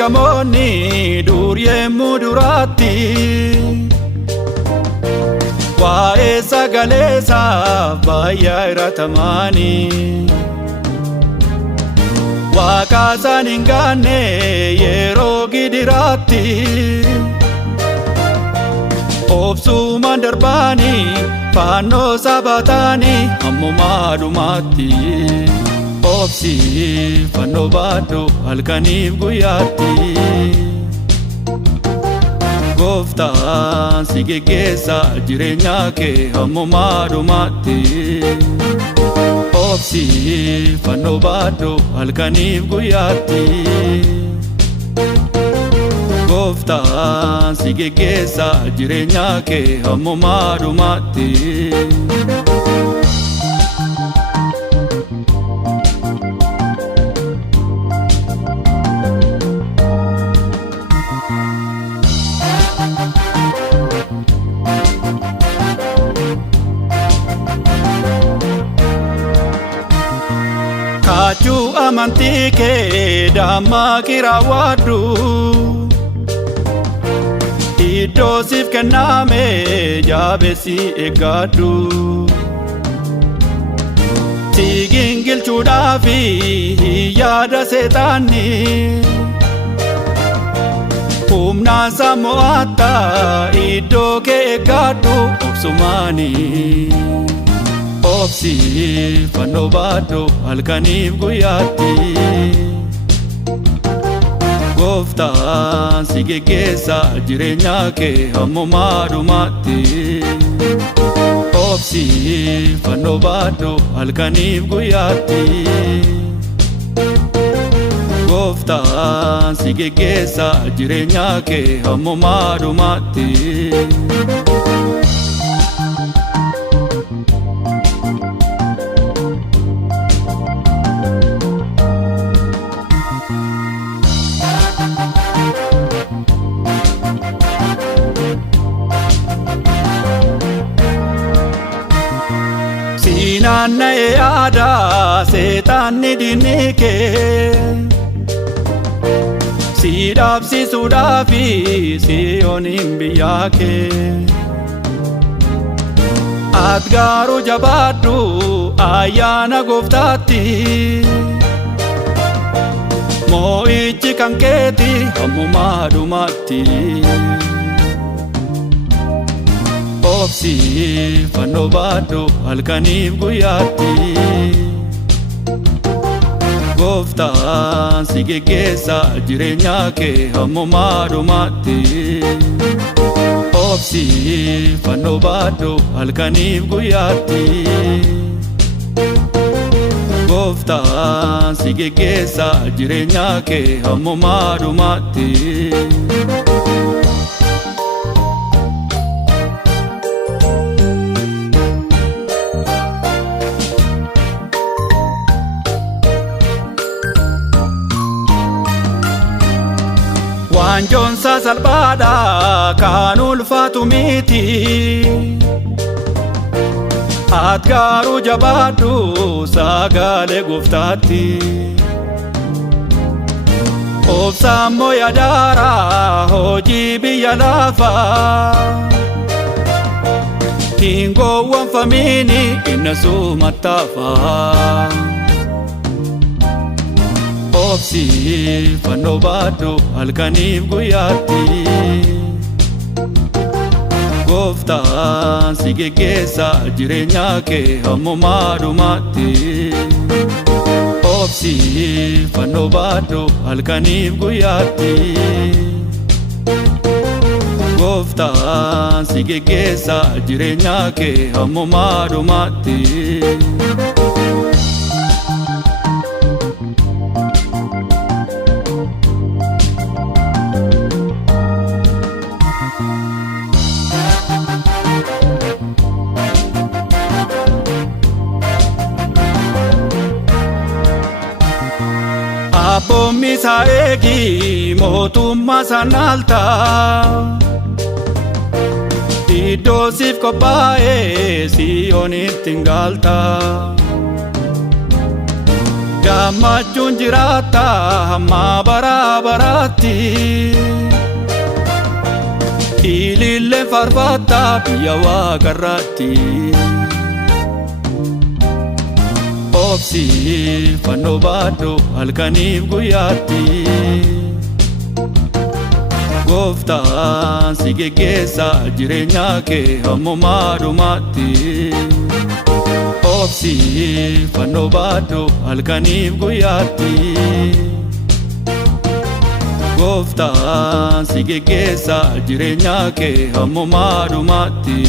ergamoonni dur yemmuu duraatti waa'ee sagalee isaa baay'ee irratamaani Waaqa isaan hin gaanne yeroo gidiraatti obsumaan darbaanii fannoo sabataanii ammumaa dhumaatti obsi fannoo baadhu halkaniif guyyaatti Gooftaan si geggeessa jireenya kee ammumaa dhumaatti obsi fannoo baadhu halkaniif guyyaatti Gooftaan si geggeessa jireenya kee ammumaa dhumaatti Kaachuu amantii kee dammaqii raawwadhu Iddoo siif kenname jabeessi eeggadhu Si gingilchuudhaaf yaada seexaanni Humnaan isaa mo'atta iddoo kee eeggadhu obsumaani Obsi fannoo baadhu halkaniif guyyaatti Gooftaan si geggeessa jireenya kee ammumaa dhumaatti Obsi fannoo baadhu halkaniif guyyaatti Gooftaan si geggeessa jireenya kee ammumaa dhumaatti Naanna'ee aadaa seexanni diinni kee Si dhaabsisuudhaaf Siyooniin biyyaa kee Ati garuu jabaadhu ayyaana Gooftaatti Moo'ichi kan keeti ammumaa dhumaatti Obsi fannoo baadhu halkaniif guyyaatti Gooftaan si geggeessa jireenya kee ammumaa dhumaatti Obsi fannoo baadhu halkaniif guyyaatti Gooftaan si geggeessa jireenya kee ammumaa dhumaatti Waanjoon salphaadha kan ulfaatu miti Ati garuu jabaadhu sagalee Gooftaatti Obsaan moo yaadaara hojii biyya lafaa Hin gowwoomfamini inni sumattafaa Obsi fannoo baadhu halkaniif guyyaatti Gooftaan si geggeessa jireenya kee ammumaa dhumaatti Obsi fannoo baadhu halkaniif guyyaatti Gooftaan si geggeessa jireenya kee ammumaa dhumaatti Abboommi isaa eegi mootummaa sanaalta Iddoo siif qophaa'ee Siyoonitti galta Gammachuun jiraata hamma bara baraatti. Ililleen faarfata biyya waaqarraatti. Obsi fannoo baadhu halkaniif guyyaatti. Gooftaan si geggeessa jireenya kee hammumaa dhumaatti. Obsi fannoo baadhu halkaniif guyyaatti. Gooftaan si geggeessa jireenya kee hammumaa dhumaatti.